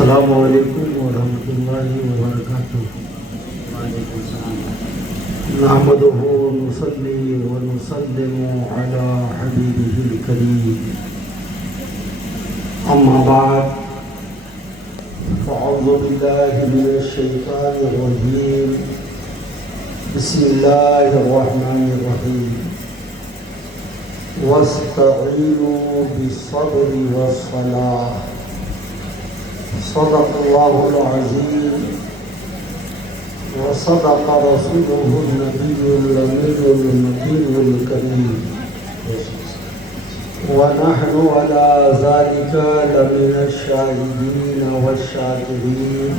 السلام علیکم ورحمۃ اللہ وبرکاتہ۔ نحمده ونصلي ونسلم على حبیبہ الکریم، اما بعد فاعوذ باللہ من الشیطان الرجیم، بسم اللہ الرحمن الرحیم۔ واستعینوا بالصبر والصلاۃ، صدق اللہ العظیم وصدق رسوله النبی الامین المتین الکریم، ونحن على ذلك لمن الشاہدین والشاکرین،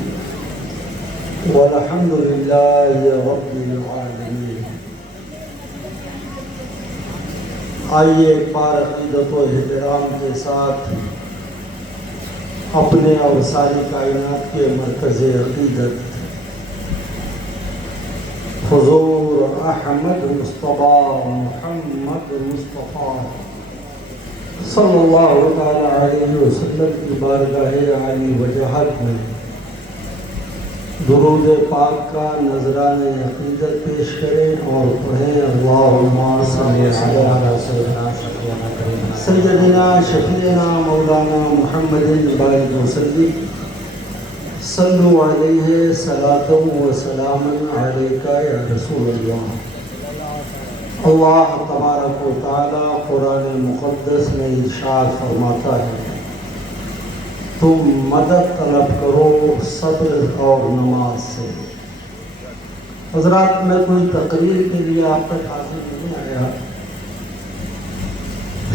والحمد للہ رب العالمین۔ آئیے ایک بار عقیدت و احترام کے ساتھ اپنے اور ساری کائنات کے مرکز عقیدت حضور احمد مصطفیٰ محمد مصطفیٰ صلی اللہ تعالی علیہ وسلم کی بارگاہ عالی وجاہت میں درود پاک کا نذرانہ عقیدت پیش کریں اور پڑھیں اللہم صلی علی سیدنا شفیعنا مولانا محمد بارک وسلم، صلو علیہ صلاۃ و سلام علیک یا رسول اللہ۔ اللہ تبارک و تعالی قرآن مقدس میں ارشاد فرماتا ہے، تم مدد طلب کرو صبر اور نماز سے۔ حضرات، میں کوئی تقریر کے لیے آپ تک حاضر نہیں آیا،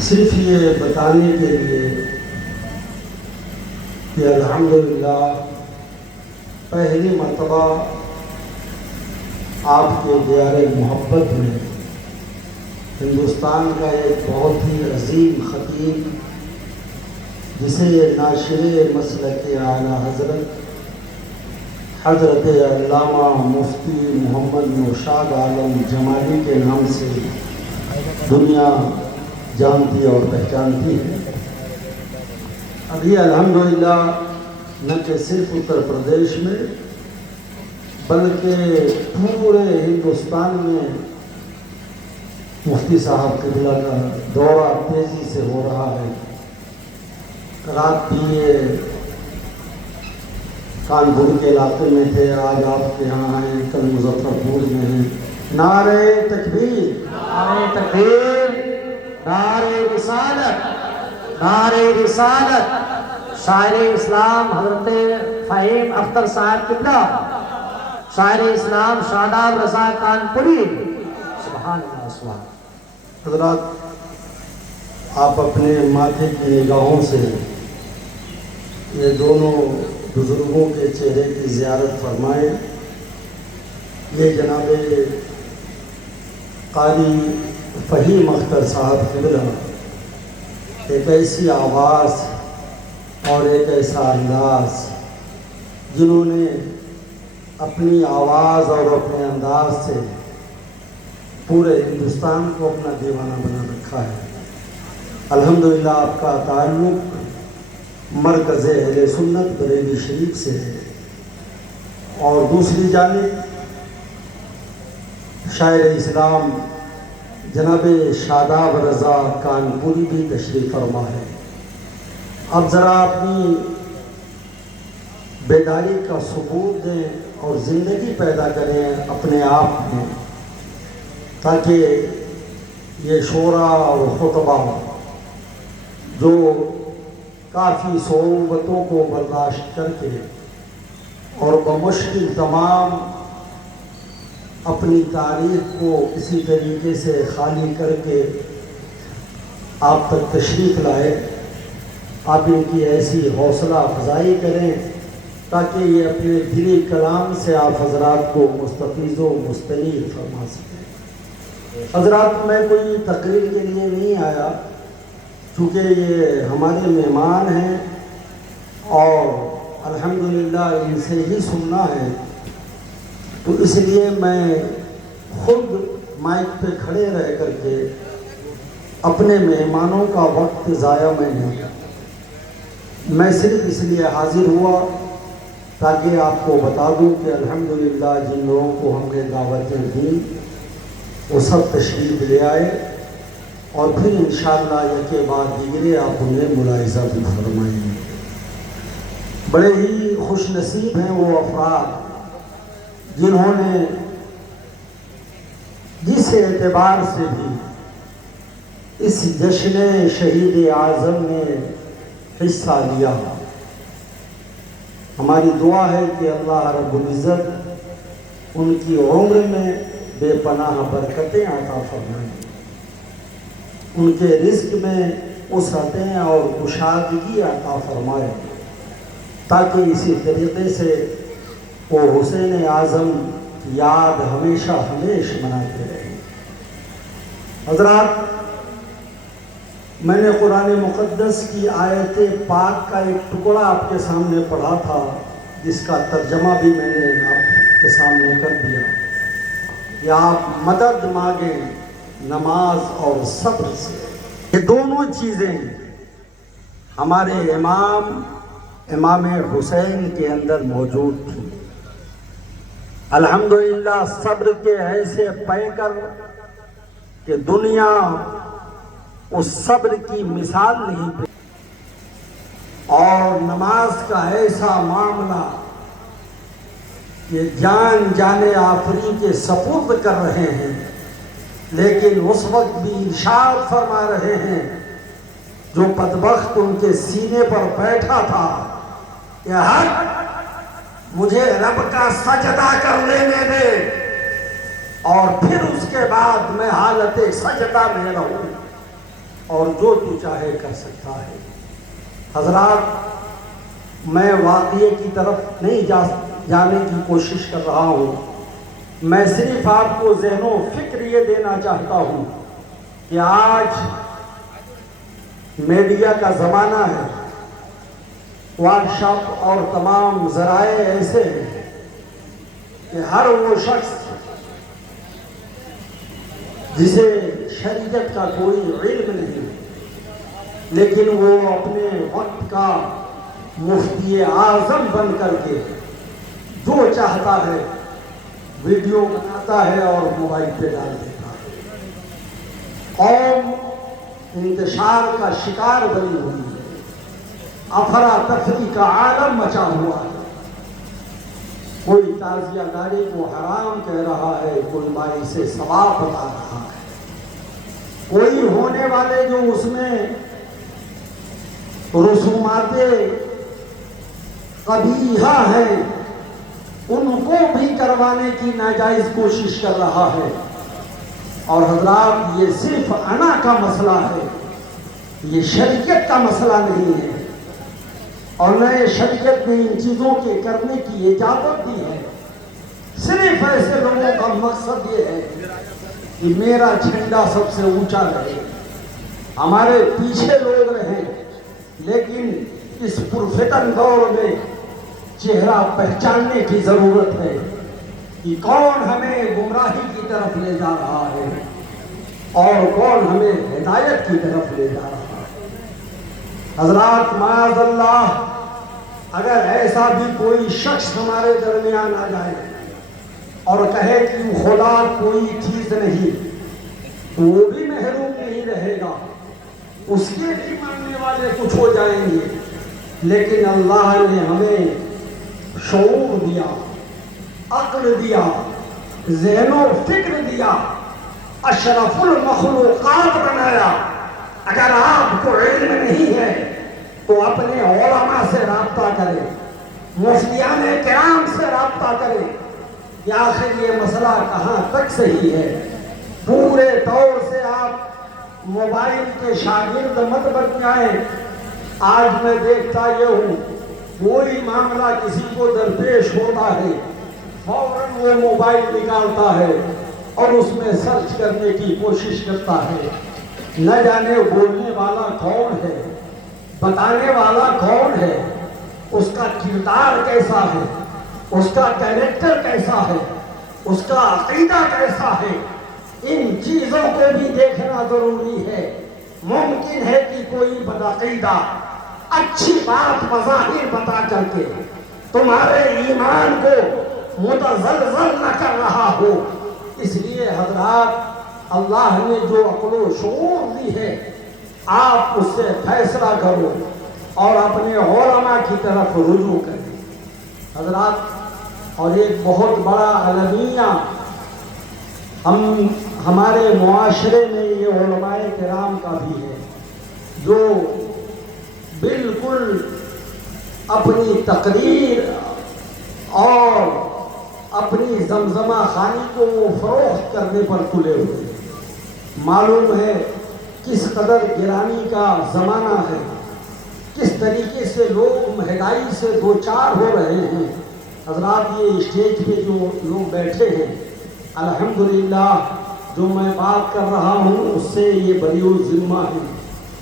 صرف یہ بتانے کے لیے کہ الحمدللہ پہلی مرتبہ آپ کے دیار محبت میں ہندوستان کا ایک بہت ہی عظیم خطیب، جسے ناشر مسلک اعلیٰ حضرت علامہ مفتی محمد نوشاد عالم جمالی کے نام سے دنیا جانتی اور پہچانتی ہے، ابھی الحمدللہ نہ کہ صرف اتر پردیش میں بلکہ پورے ہندوستان میں مفتی صاحب قبلہ کا دورہ تیزی سے ہو رہا ہے۔ رات بھی یہ کانپور کے علاقے میں تھے، آج آپ کے یہاں ہیں، کل مظفر پور میں ہیں۔ نعرہ تکبیر، نعرہ تکبیر، نعرہ رسالت، نعرہ رسالت۔ شاعر اسلام حضرت فہیم اختر صاحب قبلہ، شاعر اسلام شاداب رضا کانپوری، سبحان اللہ سبحان۔ حضرات، آپ اپنے ماتھے کی نگاہوں سے یہ دونوں بزرگوں کے چہرے کی زیارت فرمائیں۔ یہ جناب قاری فہیم اختر صاحب قبلہ ایک ایسی آواز اور ایک ایسا انداز، جنہوں نے اپنی آواز اور اپنے انداز سے پورے ہندوستان کو اپنا دیوانہ بنا رکھا ہے۔ الحمدللہ آپ کا تعلق مرکز اہل سنت بریلی شریف سے ہے، اور دوسری جانب شاعر اسلام جناب شاداب رضا کانپوری بھی تشریف فرما ہے۔ اب ذرا اپنی بیداری کا ثبوت دیں اور زندگی پیدا کریں اپنے آپ میں، تاکہ یہ شورا اور خطبہ جو کافی صعوبتوں کو برداشت کر کے اور بمشکل تمام اپنی تاریخ کو کسی طریقے سے خالی کر کے آپ تک تشریف لائے، آپ ان کی ایسی حوصلہ افزائی کریں تاکہ یہ اپنے دلی کلام سے آپ حضرات کو مستفیض و مستنیر فرما سکیں۔ حضرات، میں کوئی تقریر کے لیے نہیں آیا، چونکہ یہ ہمارے مہمان ہیں اور الحمدللہ ان سے ہی سننا ہے، تو اس لیے میں خود مائک پہ کھڑے رہ کر کے اپنے مہمانوں کا وقت ضائع میں نہیں کرتا۔ میں صرف اس لیے حاضر ہوا تاکہ آپ کو بتا دوں کہ الحمدللہ جن لوگوں کو ہم نے دعوتیں دیں وہ سب تشریف لے آئے، اور پھر انشاءاللہ یکے بعد دیگرے آپ انہیں ملاحظہ بھی فرمائیں گے۔ بڑے ہی خوش نصیب ہیں وہ افراد جنہوں نے جس اعتبار سے بھی اس جشن شہید اعظم میں حصہ لیا۔ ہماری دعا ہے کہ اللہ رب العزت ان کی عمر میں بے پناہ برکتیں عطا فرمائیں، ان کے رزق میں وسعتیں اور کشادگی عطا فرمائے، تاکہ اسی طریقے سے وہ حسین اعظم کی یاد ہمیشہ ہمیشہ مناتے رہیں۔ حضرات، میں نے قرآن مقدس کی آیت پاک کا ایک ٹکڑا آپ کے سامنے پڑھا تھا، جس کا ترجمہ بھی میں نے آپ کے سامنے کر دیا کہ آپ مدد مانگیں نماز اور صبر سے۔ یہ دونوں چیزیں ہمارے امام حسین کے اندر موجود تھی۔ الحمدللہ صبر کے ایسے پیکر کہ دنیا اس صبر کی مثال نہیں پہ، اور نماز کا ایسا معاملہ کہ جان جانے آفری کے سپرد کر رہے ہیں، لیکن اس وقت بھی ارشاد فرما رہے ہیں جو بدبخت ان کے سینے پر بیٹھا تھا کہ حق مجھے رب کا سجدہ کر لینے دے، اور پھر اس کے بعد میں حالت سجدہ میں رہوں، اور جو تو چاہے کر سکتا ہے۔ حضرات، میں واقعے کی طرف نہیں جانے کی کوشش کر رہا ہوں، میں صرف آپ کو ذہن و فکر یہ دینا چاہتا ہوں کہ آج میڈیا کا زمانہ ہے، واٹس ایپ اور تمام ذرائع ایسے ہیں کہ ہر وہ شخص جسے شریعت کا کوئی علم نہیں، لیکن وہ اپنے وقت کا مفتی اعظم بن کر کے جو چاہتا ہے ویڈیو بناتا ہے اور موبائل پہ ڈال دیتا ہے۔ قوم انتشار کا شکار بنی ہوئی ہے، افراتفری کا عالم مچا ہوا ہے، کوئی تعزیہ گاری کو حرام کہہ رہا ہے، کوئی باعث ثواب بتا رہا ہے، کوئی ہونے والے جو اس میں رسومات قبیحہ ہیں ان کو بھی کروانے کی ناجائز کوشش کر رہا ہے۔ اور حضرات، یہ صرف انا کا مسئلہ ہے، یہ شریعت کا مسئلہ نہیں ہے، اور نہ شریعت نے ان چیزوں کے کرنے کی اجازت دی ہے۔ صرف ایسے لوگوں کا مقصد یہ ہے کہ میرا جھنڈا سب سے اونچا رہے، ہمارے پیچھے لوگ رہیں، لیکن اس پرفتن دور میں چہرہ پہچاننے کی ضرورت ہے کہ کون ہمیں گمراہی کی طرف لے جا رہا ہے اور کون ہمیں ہدایت کی طرف لے جا رہا ہے۔ حضرات، معاذ اللہ، اگر ایسا بھی کوئی شخص ہمارے درمیان آ جائے اور کہے کہ خدا کوئی چیز نہیں، تو وہ بھی محروم نہیں رہے گا، اس کے بھی ماننے والے کچھ ہو جائیں گے، لیکن اللہ نے ہمیں شعور دیا، عقل دیا، ذہن و فکر دیا، اشرف المخلوقات بنایا۔ اگر آپ کو علم نہیں ہے تو اپنے علماء سے رابطہ کریں، مفتیان کرام سے رابطہ کریں کہ آخر یہ مسئلہ کہاں تک صحیح ہے۔ پورے طور سے آپ موبائل کے شاگرد مت بن جائیں۔ آج میں دیکھتا یہ ہوں، کوئی معاملہ کسی کو درپیش ہوتا ہے، فوراً وہ موبائل نکالتا ہے اور اس میں سرچ کرنے کی کوشش کرتا ہے، نہ جانے بولنے والا کون ہے، بتانے والا کون ہے، اس کا کردار کیسا ہے، اس کا کیریکٹر کیسا ہے، اس کا عقیدہ کیسا ہے۔ ان چیزوں کو بھی دیکھنا ضروری ہے۔ ممکن ہے کہ کوئی بدعقیدہ اچھی بات مظاہر بتا کر کے تمہارے ایمان کو متزلزل نہ کر رہا ہو۔ اس لیے حضرات، اللہ نے جو عقل و شعور دی ہے، آپ اس سے فیصلہ کرو اور اپنے علماء کی طرف رجوع کریں حضرات۔ اور ایک بہت بڑا المیہ ہمارے معاشرے میں یہ علماء کرام کا بھی ہے، جو بالکل اپنی تقریر اور اپنی زمزمہ خوانی کو فروخت کرنے پر تلے ہوئے ہیں۔ معلوم ہے کس قدر گرانی کا زمانہ ہے، کس طریقے سے لوگ مہنگائی سے دوچار ہو رہے ہیں۔ حضرات، یہ اسٹیج پہ جو لوگ بیٹھے ہیں، الحمدللہ جو میں بات کر رہا ہوں اس سے یہ بری الذمہ ہیں،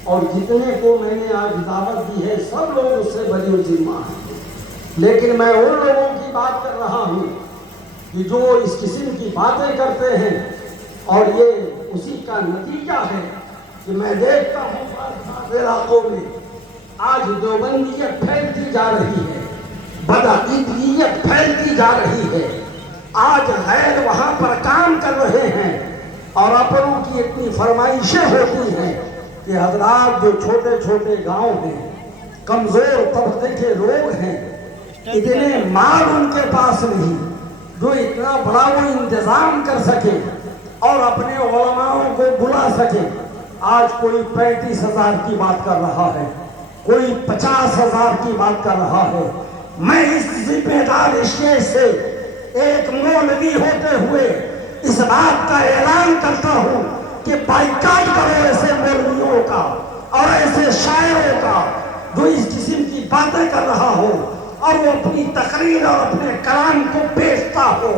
اور جتنے کو میں نے آج دعوت دی ہے سب لوگ اس سے بری الذمہ ہیں۔ لیکن میں ان لوگوں کی بات کر رہا ہوں کہ جو اس قسم کی باتیں کرتے ہیں، اور یہ اسی کا نتیجہ ہے کہ میں دیکھتا ہوں بعض علاقوں میں آج دیوبندیت پھیلتی جا رہی ہے، بدعقیدگیت پھیلتی جا رہی ہے۔ آج غیر وہاں پر کام کر رہے ہیں اور اپنوں کی اتنی فرمائشیں ہوتی ہیں کہ حضرات جو چھوٹے چھوٹے گاؤں ہیں، کمزور طبقے کے لوگ ہیں، اتنے مال ان کے پاس نہیں جو اتنا بڑا وہ انتظام کر سکے اور اپنے علماءوں کو بلا سکے۔ آج کوئی 35,000 کی بات کر رہا ہے، کوئی 50,000 کی بات کر رہا ہے۔ میں اس ذمہ دار اسٹیج سے ایک مولوی ہوتے ہوئے اس بات کا اعلان کرتا ہوں کہ بائیکاٹ کرو ایسے مولویوں کا اور ایسے شاعروں کا جو اس قسم کی باتیں کر رہا ہو اور وہ اپنی تقریر اور اپنے کلام کو بیچتا ہو،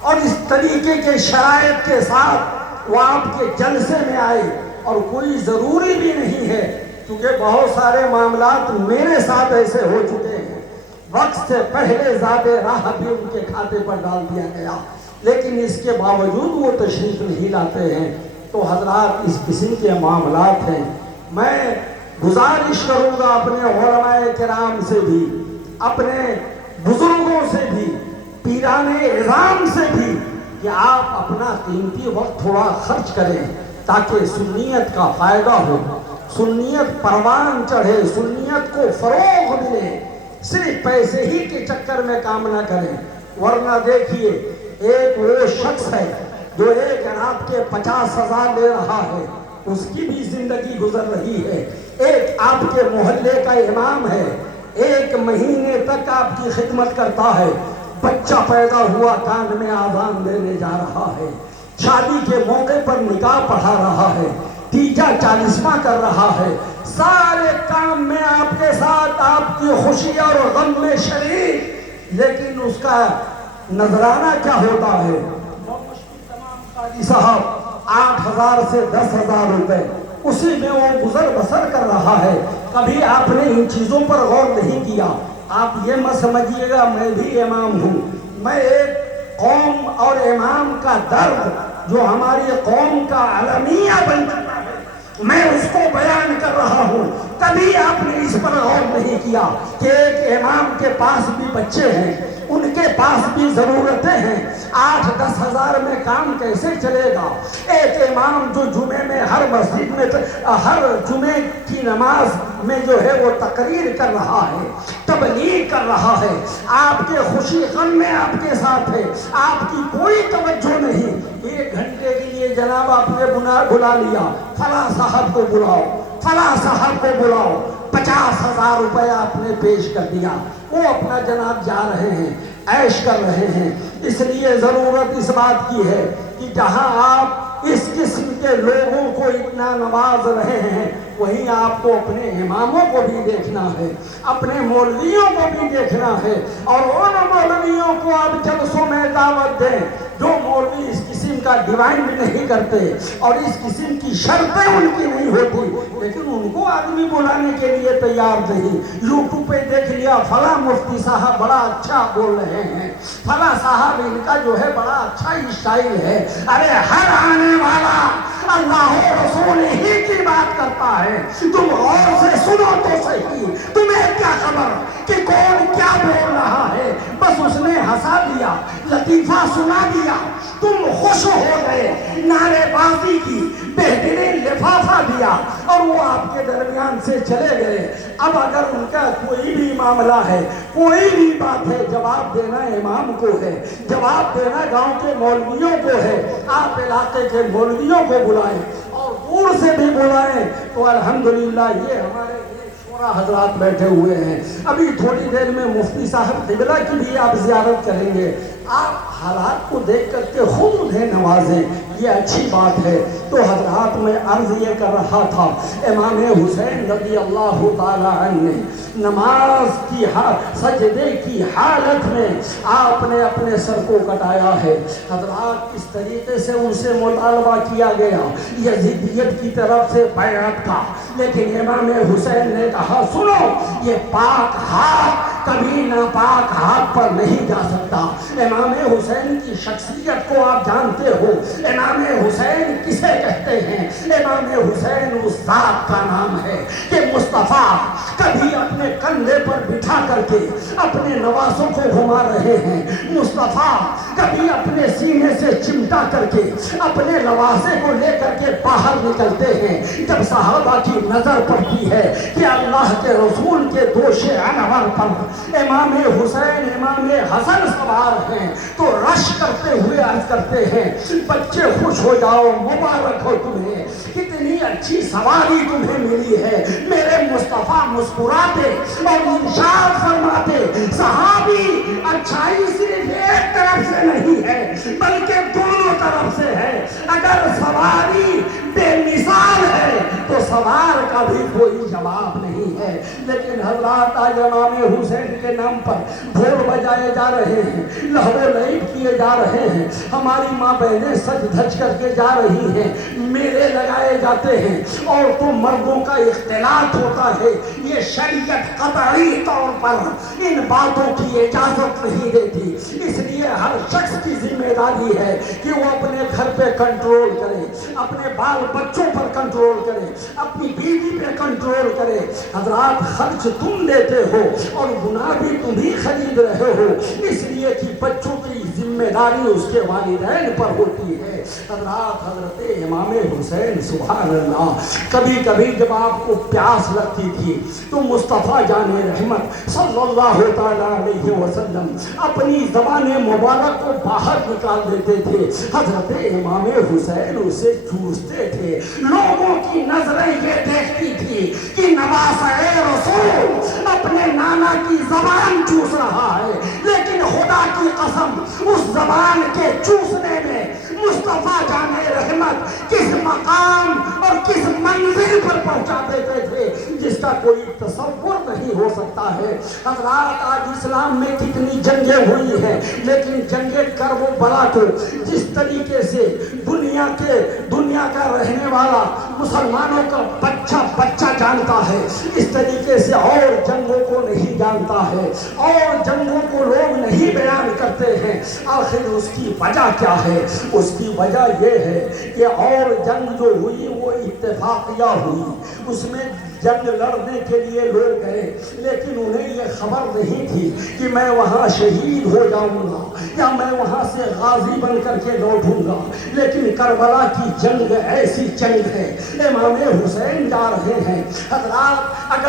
اور اس طریقے کے شرائط کے ساتھ وہ آپ کے جلسے میں آئے۔ اور کوئی ضروری بھی نہیں ہے، کیونکہ بہت سارے معاملات میرے ساتھ ایسے ہو چکے ہیں، وقت سے پہلے زیادہ راہ بھی ان کے کھاتے پر ڈال دیا گیا، لیکن اس کے باوجود وہ تشریف نہیں لاتے ہیں۔ تو حضرات، اس قسم کے معاملات ہیں۔ میں گزارش کروں گا اپنے علماء کرام سے بھی، اپنے بزرگوں سے بھی، پیران اعظام سے بھی، کہ آپ اپنا قیمتی وقت تھوڑا خرچ کریں تاکہ سنیت کا فائدہ ہو، سنیت پروان چڑھے، سنیت کو فروغ ملے۔ صرف پیسے ہی کے چکر میں کام نہ کریں، ورنہ دیکھیے ایک وہ شخص ہے جو ایک رات کے 50,000 لے رہا ہے، اس کی بھی زندگی گزر رہی ہے۔ ایک آپ کے محلے کا امام ہے، 1 مہینے تک آپ کی خدمت کرتا ہے، بچہ پیدا ہوا کان میں آذان دینے جا رہا ہے، شادی کے موقع پر نکاح پڑھا رہا ہے، تیجا 40واں کر رہا ہے، سارے کام میں آپ کے ساتھ، آپ کی خوشی اور غم میں شریک، لیکن اس کا نذرانہ کیا ہوتا ہے؟ تمام قاضی صاحب 8,000 سے 10,000 روپے، اسی میں وہ گزر بسر کر رہا ہے۔ کبھی آپ نے ان چیزوں پر غور نہیں کیا۔ آپ یہ مت سمجھیے گا میں بھی امام ہوں، میں ایک قوم اور امام کا درد جو ہماری قوم کا المیہ بن چکا ہے، میں اس کو بیان کر رہا ہوں۔ کبھی آپ نے اس پر غور نہیں کیا کہ ایک امام کے پاس بھی بچے ہیں، ان کے پاس بھی ضرورتیں ہیں، 8-10 ہزار میں کام کیسے چلے گا؟ ایک امام جو جمعے میں ہر مسجد میں ہر جمعے کی نماز میں جو ہے وہ تقریر کر رہا ہے، تبلیغ کر رہا ہے، آپ کے خوشی غم میں آپ کے ساتھ ہے، آپ کی کوئی توجہ نہیں۔ 1 گھنٹے کے لیے جناب آپ نے بلا لیا، فلاں صاحب کو بلاؤ، فلاں صاحب کو بلاؤ، 50,000 روپے آپ نے پیش کر دیا، وہ اپنا جناب جا رہے ہیں، عیش کر رہے ہیں۔ اس لیے ضرورت اس بات کی ہے کہ جہاں آپ اس قسم کے لوگوں کو اتنا نواز رہے ہیں، وہیں آپ کو اپنے اماموں کو بھی دیکھنا ہے، اپنے مولویوں کو بھی دیکھنا ہے، اور ان مولویوں کو آپ جلسوں میں دعوت دیں جو مولوی اس قسم کا ڈیمانڈ نہیں کرتے اور اس قسم کی شرطیں ان کی نہیں ہوتی، لیکن ان کو آدمی بلانے کے لیے تیار نہیں۔ یوٹیوب پہ دیکھ لیا فلاں مفتی صاحب بڑا اچھا بول رہے ہیں، فلاں صاحب ان کا جو ہے بڑا اچھا اسٹائل ہے۔ ارے ہر آنے والا اللہ رسول ہی کی بات کرتا ہے۔ تم غور سے سنو تو صحیح، تمہیں کیا خبر کہ کون کیا بول رہا ہے، بس اس نے ہنسا دیا، لطیفہ سنا دیا، تم خوش ہو گئے، نعرے بازی کی، بہترین لفافہ دیا اور وہ آپ کے درمیان سے چلے گئے۔ اب اگر ان کا کوئی بھی معاملہ ہے، کوئی بھی بات ہے، جواب دینا امام کو ہے، جواب دینا گاؤں کے مولویوں کو ہے۔ آپ علاقے کے مولویوں کو بلائیں اور دور سے بھی بلائیں تو الحمدللہ یہ ہمارے شورا حضرات بیٹھے ہوئے ہیں۔ ابھی تھوڑی دیر میں مفتی صاحب قبلہ کی بھی آپ زیارت کریں گے، آپ حالات کو دیکھ کر کے خود انہیں نوازیں، یہ اچھی بات ہے۔ تو حضرات میں عرض یہ کر رہا تھا، امام حسین رضی اللہ تعالی عنہ نے نماز کی سجدے کی حالت میں آپ نے اپنے سر کو کٹایا ہے۔ حضرات اس طریقے سے ان سے مطالبہ کیا گیا یزیدیت کی طرف سے بیعت کا، لیکن امام حسین نے کہا سنو، یہ پاک ہاتھ کبھی ناپاک ہاتھ پر نہیں جا سکتا۔ امام حسین کی شخصیت کو آپ جانتے ہو، امام حسین کسے کہتے ہیں؟ امام حسین اس ذات کا نام ہے کہ مصطفیٰ کبھی اپنے کندھے پر بٹھا کر کے اپنے نوازوں کو گھما رہے ہیں، مصطفیٰ کبھی اپنے سینے سے چمٹا کر کے اپنے نوازے کو لے کر کے باہر نکلتے ہیں۔ جب صحابہ کی نظر پڑتی ہے کہ اللہ کے رسول کے دوش انور پر امام حسین امام حسن سوار ہیں تو رش کرتے ہوئے عرض کرتے ہیں بچے خوش ہو جاؤ، مبارک ہو تمہیں، کتنی اچھی سواری تمہیں ملی ہے۔ میرے مصطفیٰ مسکراتے اور ارشاد فرماتے صحابی اچھائی صرف ایک طرف سے نہیں ہے بلکہ دونوں طرف سے ہے، اگر سواری بے مثال ہے تو سوار کا بھی کوئی جواب نہیں ہے۔ لیکن حضرات آج امام حسین کے نام پر ڈھول بجائے جا رہے ہیں، لہو لعب کیے جا رہے ہیں، ہماری ماں بہنیں سج دھج کر کے جا رہی ہیں، میلے لگائے جاتے ہیں، عورتوں مردوں کا اختلاط ہوتا ہے۔ یہ شریعت قطعی طور پر ان باتوں کی اجازت نہیں دیتی، اس لیے ہر شخص کی ذمہ داری ہے کہ وہ اپنے گھر پہ کنٹرول کرے، اپنے بال بچوں پر کنٹرول کرے، اپنی بیوی پہ کنٹرول کرے۔ حضرات خرچ تم دیتے ہو اور گناہ بھی تم ہی خرید رہے ہو، اس لیے کہ بچوں کی ذمہ داری اس کے والدین پر ہوتی ہے۔ حضرات حضرت امام حسین سبحان اللہ، کبھی کبھی جب آپ کو پیاس لگتی تھی تو مصطفیٰ جان رحمت صلی اللہ تعالیٰ علیہ وسلم اپنی زبان مبارک کو باہر نکال دیتے تھے، حضرت امام حسین اسے چوستے تھے۔ لوگوں کی نظریں یہ دیکھتی تھی کہ نواسۂ رسول اپنے نانا کی زبان چوس رہا ہے، لیکن خدا کی قسم اس زبان کے چوسنے میں مصطفیٰ جان رحمت کس مقام اور کس منزل پر پہنچا دیتے تھے جس کا کوئی تصور نہیں ہو سکتا ہے۔ حضرات آج اسلام میں کتنی جنگیں ہوئی ہیں، لیکن جنگیں کرب و بلا کو جس طریقے سے دنیا کا رہنے والا مسلمانوں کا بچہ جانتا ہے، اس طریقے سے اور جنگوں کو نہیں جانتا ہے، اور جنگوں کو لوگ نہیں بیان کرتے ہیں۔ آخر اس کی وجہ کیا ہے؟ اس کی وجہ یہ ہے کہ اور جنگ جو ہوئی وہ اتفاقیہ ہوئی، اس میں جنگ لڑنے کے لیے لوگ گئے، لیکن انہیں یہ خبر نہیں تھی کہ میں وہاں شہید ہو جاؤں گا یا میں وہاں سے غازی بن کر کے لوٹوں گا۔ لیکن کربلا کی جنگ ایسی جنگ ہے، امام حسین جا رہے ہیں۔ حضرات اگر